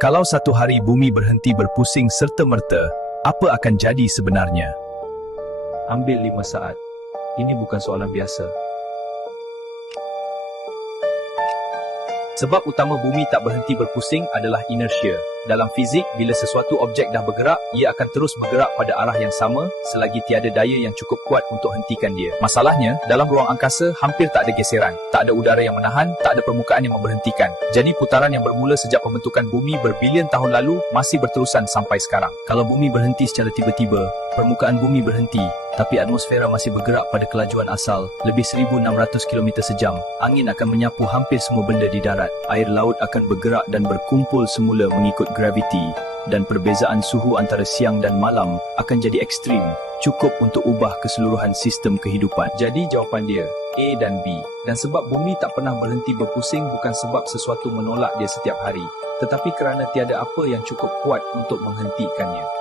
Kalau satu hari bumi berhenti berpusing serta-merta, apa akan jadi sebenarnya? Ambil 5 saat. Ini bukan soalan biasa. Sebab utama bumi tak berhenti berpusing adalah inersia. Dalam fizik, bila sesuatu objek dah bergerak, ia akan terus bergerak pada arah yang sama selagi tiada daya yang cukup kuat untuk hentikan dia. Masalahnya, dalam ruang angkasa hampir tak ada geseran, tak ada udara yang menahan, tak ada permukaan yang memberhentikan. Jadi putaran yang bermula sejak pembentukan bumi berbilion tahun lalu masih berterusan sampai sekarang. Kalau bumi berhenti secara tiba-tiba, permukaan bumi berhenti, tapi atmosfera masih bergerak pada kelajuan asal, lebih 1,600 km sejam. Angin akan menyapu hampir semua benda di darat. Air laut akan bergerak dan berkumpul semula mengikut graviti, dan perbezaan suhu antara siang dan malam akan jadi ekstrim, cukup untuk ubah keseluruhan sistem kehidupan. Jadi jawapan dia A dan B. Dan sebab bumi tak pernah berhenti berpusing bukan sebab sesuatu menolak dia setiap hari, tetapi kerana tiada apa yang cukup kuat untuk menghentikannya.